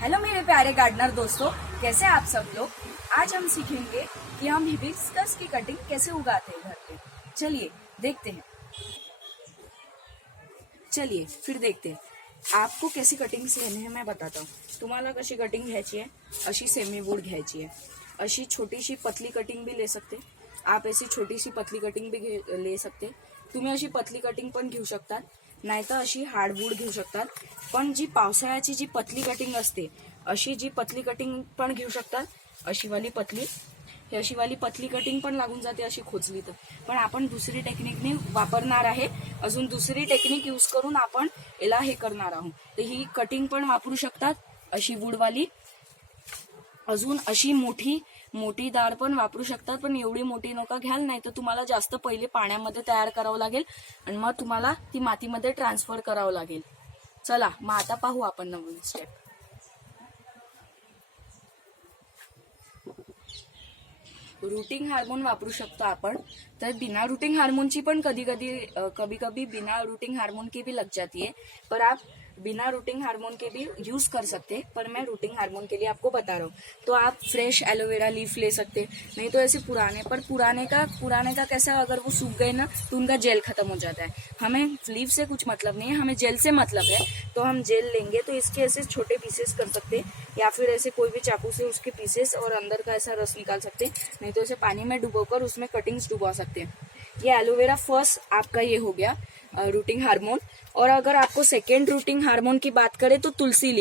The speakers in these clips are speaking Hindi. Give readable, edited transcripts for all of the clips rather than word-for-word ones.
हेलो मेरे प्यारे गार्डनर दोस्तों, कैसे आप सब लोग। आज हम सीखेंगे कि हम हिबिस्कस की कटिंग कैसे उगाते हैं घर पे। चलिए देखते हैं। चलिए फिर देखते हैं आपको कैसी कटिंग्स लेने हैं मैं बताता हूँ। तुम्हाला कशी कटिंग घ्यायची आहे, अशी सेमी वूड घ्यायची आहे। अशी छोटीशी पतली कटिंग भी ले सकते, आप ऐसी छोटीशी पतली कटिंग भी ले सकते। तुम्ही अशी पतली कटिंग पण घेऊ शकतात, नाहीतर अशी हार्डवूड घेऊ शकतात। पण जी पावसाळ्याची जी पतली कटिंग असते, अशी जी पतली कटिंग पण घेऊ शकतात। अशी वाली पतली, ही अशी वाली पतली कटिंग पण लागून जाते अशी खोचली तर। पण आपण दुसरी टेक्निकने वापरणार आहे, अजून दुसरी टेक्निक यूज करून आपण याला हे करणार आहोत। तर ही कटिंग पण वापरू शकतात अशी वूडवाली। अजून अशी मोठी दाढ पण वापरू शकतात, पण एवढी मोठी नका घ्याल, नाही तर तुम्हाला जास्त पहिले पाण्यामध्ये तयार करावं लागेल आणि मग तुम्हाला ती मातीमध्ये ट्रान्सफर करावं लागेल। चला मग आता पाहू आपण नवीन स्टेप। रूटिंग हार्मोन वापरू शकतो आपण। तर बिना रूटिंग हार्मोन की पण कभी बिना रूटिंग हार्मोन की भी लग जाती है, पर आप बिना रूटिंग हार्मोन के भी यूज कर सकते हैं, पर मैं रूटिंग हार्मोन के लिए आपको बता रहा हूँ। तो आप फ्रेश एलोवेरा लीफ ले सकते, नहीं तो ऐसे पुराने का कैसा, अगर वो सूख गए ना तो उनका जेल खत्म हो जाता है। हमें लीफ से कुछ मतलब नहीं है, हमें जेल से मतलब है। तो हम जेल लेंगे तो इसके ऐसे छोटे पीसेस कर सकते, या फिर ऐसे कोई भी चाकू से उसके पीसेस और अंदर का ऐसा रस निकाल सकते, नहीं तो ऐसे पानी में डुबोकर उसमें कटिंग्स डुबा सकते हैं। ये एलोवेरा फर्स्ट आपका ये हो गया रूटिंग हार्मोन। और अगर आपको सेकेंड रूटिंग हार्मोन की बात करें तो तुलसी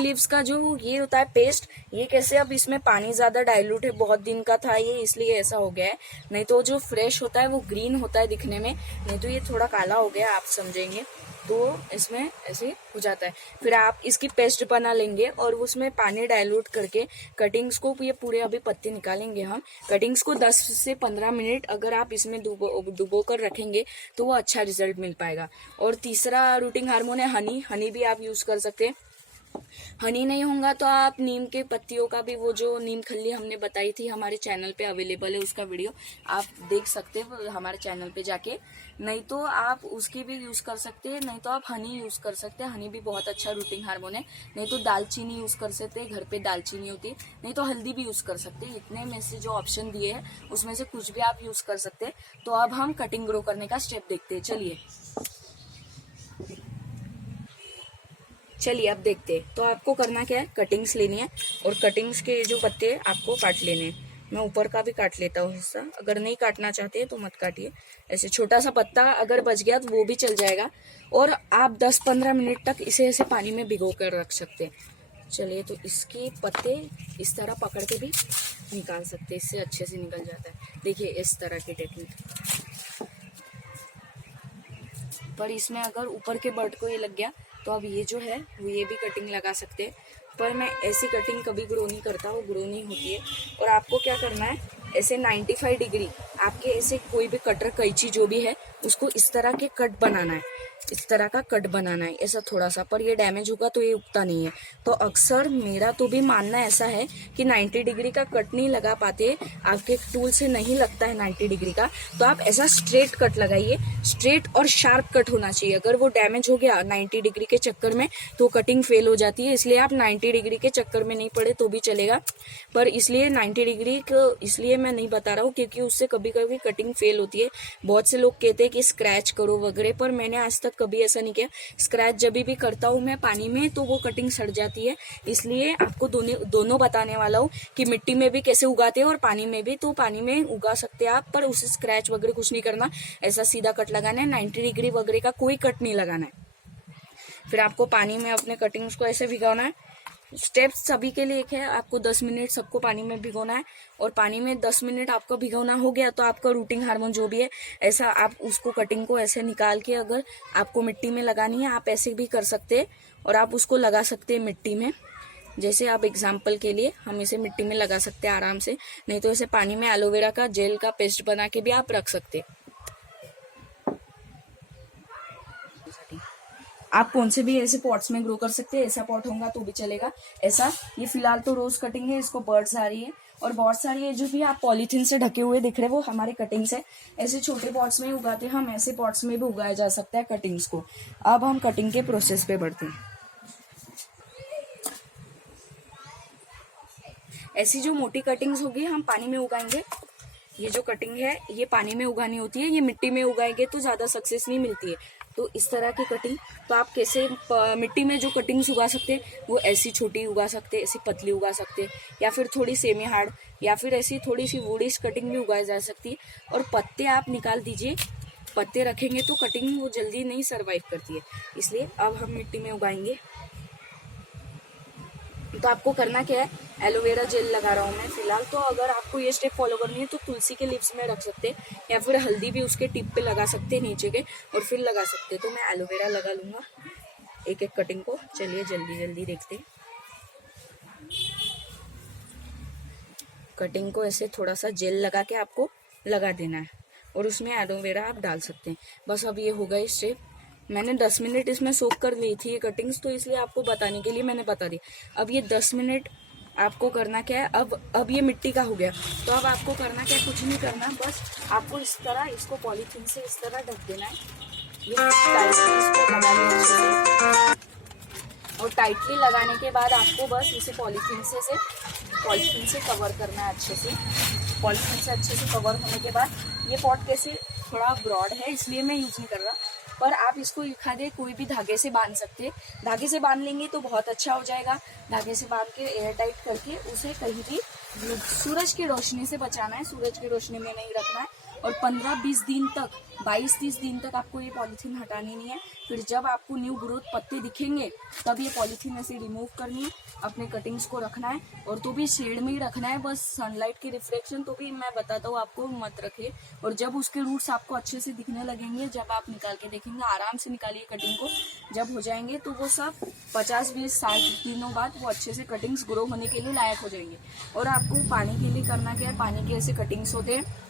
लीव्स का जो ये होता है पेस्ट, ये कैसे, अब इसमें पानी ज्यादा डाइल्यूट है, बहुत दिन का था ये इसलिए ऐसा हो गया है। नहीं तो जो फ्रेश होता है वो ग्रीन होता है दिखने में, नहीं तो ये थोड़ा काला हो गया, आप समझेंगे तो इसमें ऐसे हो जाता है। फिर आप इसकी पेस्ट बना लेंगे और उसमें पानी डाइल्यूट करके कटिंग्स को, ये पूरे अभी पत्ते निकालेंगे हम, कटिंग्स को 10 से 15 मिनट अगर आप इसमें डुबो कर रखेंगे तो वो अच्छा रिजल्ट मिल पाएगा। और तीसरा रूटिंग हार्मोन है हनी भी आप यूज कर सकते हैं। हनी नहीं होगा तो आप नीम के पत्तियों का भी, वो जो नीम खल्ली हमने बताई थी हमारे चैनल पे अवेलेबल है, उसका वीडियो आप देख सकते हैं हमारे चैनल पे जाके। नहीं तो आप उसकी भी यूज कर सकते हैं, नहीं तो आप हनी यूज कर सकते हैं। हनी भी बहुत अच्छा रूटिंग हार्मोन है। नहीं तो दालचीनी यूज कर सकते हैं, घर पे दालचीनी होती है। नहीं तो हल्दी भी यूज कर सकते हैं। इतने में से जो ऑप्शन दिए हैं उसमें से कुछ भी आप यूज कर सकते हैं। तो अब हम कटिंग ग्रो करने का स्टेप देखते हैं। चलिए अब देखते हैं। तो आपको करना क्या है, कटिंग्स लेनी है और कटिंग्स के जो पत्ते आपको काट लेने हैं। मैं ऊपर का भी काट लेता हूँ हिस्सा, अगर नहीं काटना चाहते तो मत काटिए। ऐसे छोटा सा पत्ता अगर बच गया तो वो भी चल जाएगा। और आप 10-15 मिनट तक इसे ऐसे पानी में भिगो कर रख सकते हैं। चलिए, तो इसके पत्ते इस तरह पकड़ के भी निकाल सकते हैं, इससे अच्छे से निकल जाता है। देखिए इस तरह की टेक्निक। पर इसमें अगर ऊपर के बर्ड को ये लग गया तो अब ये जो है वो ये भी कटिंग लगा सकते हैं। पर मैं ऐसी कटिंग कभी ग्रो नहीं करता, वो ग्रो नहीं होती है। और आपको क्या करना है, ऐसे 95 डिग्री आपके ऐसे कोई भी कटर कैंची जो भी है उसको इस तरह के कट बनाना है, इस तरह का कट बनाना है ऐसा थोड़ा सा। पर ये डैमेज होगा तो ये उगता नहीं है। तो अक्सर मेरा तो भी मानना ऐसा है कि 90 डिग्री का कट नहीं लगा पाते, आपके टूल से नहीं लगता है 90 डिग्री का, तो आप ऐसा स्ट्रेट कट लगाइए। स्ट्रेट और शार्प कट होना चाहिए। अगर वो डैमेज हो गया 90 डिग्री के चक्कर में तो कटिंग फेल हो जाती है। इसलिए आप 90 डिग्री के चक्कर में नहीं पड़े तो भी चलेगा, पर इसलिए 90 डिग्री को इसलिए मैं नहीं बता रहा हूँ क्योंकि उससे कभी कभी कटिंग फेल होती है। बहुत से लोग कहते हैं कि स्क्रैच करो वगैरह, पर मैंने आज तक कभी ऐसा नहीं किया। स्क्रैच जब भी करता हूँ मैं पानी में तो वो कटिंग सड़ जाती है। इसलिए आपको दोनों बताने वाला हूँ कि मिट्टी में भी कैसे उगाते हैं और पानी में भी। तो पानी में उगा सकते हैं आप, पर उसे स्क्रैच वगैरह कुछ नहीं करना, ऐसा सीधा कट लगाना है। 90 डिग्री वगैरह का कोई कट नहीं लगाना है। फिर आपको पानी में अपने कटिंग्स को ऐसे भिगोना है। स्टेप्स सभी के लिए एक है, आपको 10 मिनट सबको पानी में भिगोना है। और पानी में 10 मिनट आपका भिगोना हो गया तो आपका रूटिंग हार्मोन जो भी है, ऐसा आप उसको कटिंग को ऐसे निकाल के अगर आपको मिट्टी में लगानी है आप ऐसे भी कर सकते हैं। और आप उसको लगा सकते हैं मिट्टी में, जैसे आप एग्जाम्पल के लिए हम इसे मिट्टी में लगा सकते हैं आराम से। नहीं तो ऐसे पानी में एलोवेरा का जेल का पेस्ट बना के भी आप रख सकते हैं। आप कौन से भी ऐसे पॉट्स में ग्रो कर सकते हैं, ऐसा पॉट होगा तो भी चलेगा। ऐसा ये फिलहाल तो रोज कटिंग है, इसको बर्ड्स आ रही है। और बहुत सारी ये जो भी आप पॉलीथीन से ढके हुए दिख रहे हैं वो हमारे कटिंग्स है। ऐसे छोटे पॉट्स में उगाते हैं हम, ऐसे पॉट्स में भी उगाया जा सकता है कटिंग्स को। अब हम कटिंग के प्रोसेस पे बढ़ते हैं। ऐसी जो मोटी कटिंग्स होगी हम पानी में उगाएंगे। ये जो कटिंग है ये पानी में उगानी होती है, ये मिट्टी में उगाएंगे तो ज्यादा सक्सेस नहीं मिलती है। तो इस तरह की कटिंग तो आप कैसे मिट्टी में जो कटिंग्स उगा सकते हैं वो ऐसी छोटी उगा सकते हैं, ऐसी पतली उगा सकते हैं, या फिर थोड़ी सेमी हार्ड, या फिर ऐसी थोड़ी सी वुडिश कटिंग भी उगाई जा सकती है। और पत्ते आप निकाल दीजिए, पत्ते रखेंगे तो कटिंग वो जल्दी नहीं सरवाइव करती है, इसलिए अब हम मिट्टी में उगाएंगे। तो आपको करना क्या है, एलोवेरा जेल लगा रहा हूँ मैं फिलहाल। तो अगर आपको ये स्टेप फॉलो करनी है तो तुलसी के लिप्स में रख सकते हैं, या फिर हल्दी भी उसके टिप पे लगा सकते हैं नीचे के, और फिर लगा सकते हैं। तो मैं एलोवेरा लगा लूंगा एक एक कटिंग को। चलिए जल्दी जल्दी देखते हैं। कटिंग को ऐसे थोड़ा सा जेल लगा के आपको लगा देना है, और उसमें एलोवेरा आप डाल सकते हैं। बस अब ये हो गया स्टेप। मैंने 10 मिनट इसमें सोक कर ली थी ये कटिंग्स, तो इसलिए आपको बताने के लिए मैंने बता दी। अब ये 10 मिनट आपको करना क्या है, अब ये मिट्टी का हो गया। तो अब आपको करना क्या है, कुछ नहीं करना, बस आपको इस तरह इसको पॉलीथीन से इस तरह ढक देना है। ये टाइटली इसको लगा लिया अच्छे से, और टाइटली लगाने के बाद आपको बस इसे पॉलीथीन से कवर करना है अच्छे से। पॉलीथीन से अच्छे से कवर होने के बाद ये पॉट कैसे थोड़ा ब्रॉड है इसलिए मैं यूज नहीं कर रहा, पर आप इसको खादे कोई भी धागे से बांध सकते हैं। धागे से बांध लेंगे तो बहुत अच्छा हो जाएगा। धागे से बांध के एयर टाइट करके उसे कहीं भी सूरज की रोशनी से बचाना है, सूरज की रोशनी में नहीं रखना है। और 15-20 दिन तक, 22-30 दिन तक आपको ये पॉलीथीन हटानी नहीं है। फिर जब आपको न्यू ग्रोथ पत्ते दिखेंगे तब ये पॉलीथीन ऐसे रिमूव करनी है, अपने कटिंग्स को रखना है, और तो भी शेड में ही रखना है। बस सनलाइट की रिफ्लेक्शन तो भी मैं बताता हूँ आपको मत रखिए। और जब उसके रूट्स आपको अच्छे से दिखने लगेंगे, जब आप निकाल के देखेंगे, आराम से निकालिए कटिंग को। जब हो जाएंगे तो वो सब 50-20-60 दिनों बाद वो अच्छे से कटिंग्स ग्रो होने के लिए लायक हो जाएंगे। और आपको पानी के लिए करना क्या है, पानी के ऐसे कटिंग्स होते हैं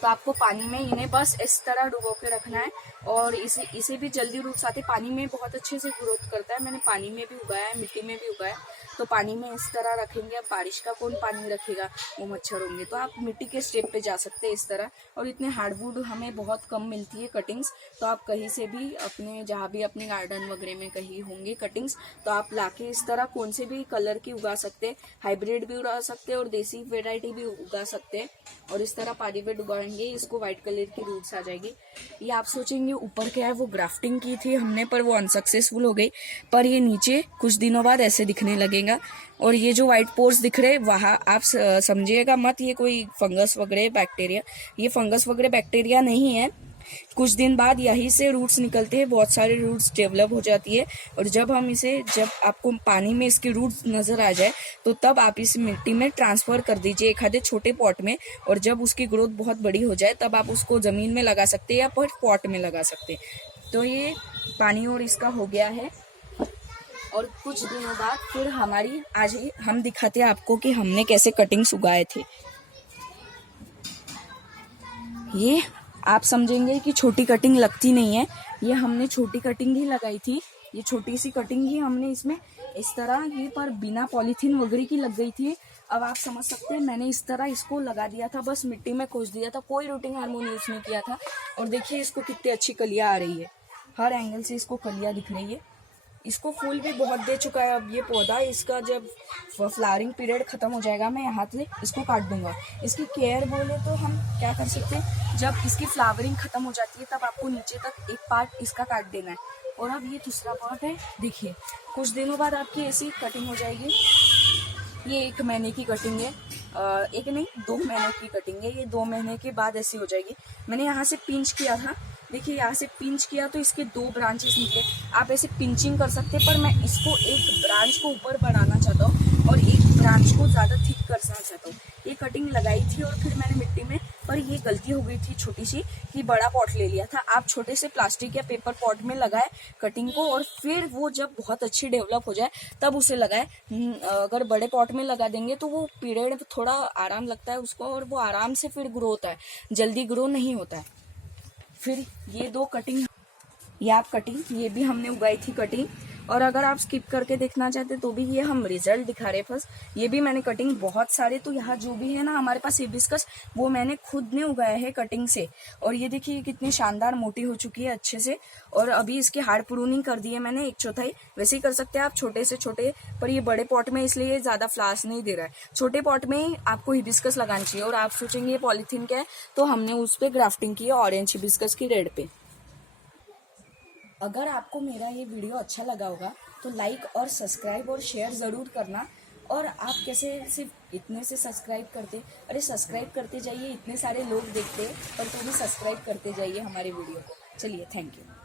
तो आपको पानी में इन्हें बस इस तरह डुबो के रखना है। और इसे भी जल्दी रूट्स आते, पानी में बहुत अच्छे से ग्रोथ करता है। मैंने पानी में भी उगाया है, मिट्टी में भी उगाया है। तो पानी में इस तरह रखेंगे। अब बारिश का कौन पानी रखेगा, वो मच्छर होंगे। तो आप मिट्टी के स्टेप पे जा सकते हैं इस तरह। और इतने हार्डवुड हमें बहुत कम मिलती है कटिंग्स, तो आप कहीं से भी अपने जहाँ भी अपने गार्डन वगैरह में कहीं होंगे कटिंग्स, तो आप लाके इस तरह कौन से भी कलर की उगा सकते हैं। हाइब्रिड भी उगा सकते हैं और देसी वेराइटी भी उगा सकते हैं। और इस तरह पानी में डुबाएंगे, इसको व्हाइट कलर की रूट्स आ जाएगी। ये आप सोचेंगे ऊपर क्या है, वो ग्राफ्टिंग की थी हमने पर वो अनसक्सेसफुल हो गई। पर ये नीचे कुछ दिनों बाद ऐसे दिखने लगेगा। और ये जो व्हाइट पोर्स दिख रहे हैं वहाँ आप समझिएगा मत ये कोई फंगस वगैरह बैक्टीरिया, ये फंगस वगैरह बैक्टीरिया नहीं है। कुछ दिन बाद यहीं से रूट्स निकलते हैं, बहुत सारे रूट्स डेवलप हो जाती है। और जब आपको पानी में इसकी रूट्स नजर आ जाए तो तब आप इस मिट्टी में ट्रांसफर कर दीजिए एक आधे छोटे पॉट में। और जब उसकी ग्रोथ बहुत बड़ी हो जाए तब आप उसको जमीन में लगा सकते हैं या फिर पॉट में लगा सकते हैं। तो ये पानी और इसका हो गया है। और कुछ दिनों बाद फिर आज हम दिखाते हैं आपको कि हमने कैसे कटिंग्स उगाए थे। ये आप समझेंगे कि छोटी कटिंग लगती नहीं है, ये हमने छोटी कटिंग ही लगाई थी। ये छोटी सी कटिंग ही हमने इसमें इस तरह ही पर बिना पॉलीथीन वगैरह की लग गई थी। अब आप समझ सकते हैं मैंने इस तरह इसको लगा दिया था, बस मिट्टी में खोज दिया था, कोई रूटिंग हार्मोन यूज नहीं किया था। और देखिए इसको कितनी अच्छी कलियां आ रही है, हर एंगल से इसको कलियां दिख रही है। इसको फूल भी बहुत दे चुका है। अब ये पौधा इसका जब फ्लावरिंग पीरियड खत्म हो जाएगा मैं यहाँ से इसको काट दूंगा। इसकी केयर बोले तो हम क्या कर सकते हैं, जब इसकी फ्लावरिंग खत्म हो जाती है तब आपको नीचे तक एक पार्ट इसका काट देना है। और अब ये दूसरा पार्ट है, देखिए कुछ दिनों बाद आपकी ऐसी कटिंग हो जाएगी। ये 1 महीने की कटिंग है, 1 नहीं 2 महीने की कटिंग है। ये 2 महीने के बाद ऐसी हो जाएगी। मैंने यहाँ से पिंच किया था, देखिए यहाँ से पिंच किया तो इसके 2 ब्रांचेस निकले। आप ऐसे पिंचिंग कर सकते हैं, पर मैं इसको एक ब्रांच को ऊपर बढ़ाना चाहता हूँ और एक ब्रांच को ज़्यादा थिक करना चाहता हूँ। ये कटिंग लगाई थी और फिर मैंने मिट्टी में, पर ये गलती हो गई थी छोटी सी कि बड़ा पॉट ले लिया था। आप छोटे से प्लास्टिक या पेपर पॉट में लगाए कटिंग को, और फिर वो जब बहुत अच्छी डेवलप हो जाए तब उसे लगाए। अगर बड़े पॉट में लगा देंगे तो वो पीरियड थोड़ा आराम लगता है उसको, और वो आराम से फिर ग्रो होता है, जल्दी ग्रो नहीं होता है। फिर ये 2 कटिंग, ये आप कटिंग, ये भी हमने उगाई थी कटिंग। और अगर आप स्किप करके देखना चाहते तो भी ये हम रिजल्ट दिखा रहे फर्स्ट। ये भी मैंने कटिंग बहुत सारे, तो यहाँ जो भी है ना हमारे पास हिबिस्कस वो मैंने खुद ने उगाया है कटिंग से। और ये देखिए कितनी शानदार मोटी हो चुकी है अच्छे से। और अभी इसकी हार्ड प्रूनिंग कर दी है मैंने 1/4। वैसे ही कर सकते हैं आप छोटे से छोटे, पर ये बड़े पॉट में इसलिए ज्यादा फ्लावर्स नहीं दे रहा है। छोटे पॉट में ही आपको हिबिस्कस लगानी चाहिए। और आप सोचेंगे ये पॉलीथीन क्या है, तो हमने उस पर ग्राफ्टिंग की है ऑरेंज हिबिस्कस की रेड पे। अगर आपको मेरा ये वीडियो अच्छा लगा होगा तो लाइक और सब्सक्राइब और शेयर ज़रूर करना। और आप कैसे सिर्फ इतने से सब्सक्राइब करते, अरे सब्सक्राइब करते जाइए, इतने सारे लोग देखते हैं पर तो भी सब्सक्राइब करते जाइए हमारे वीडियो को। चलिए, थैंक यू।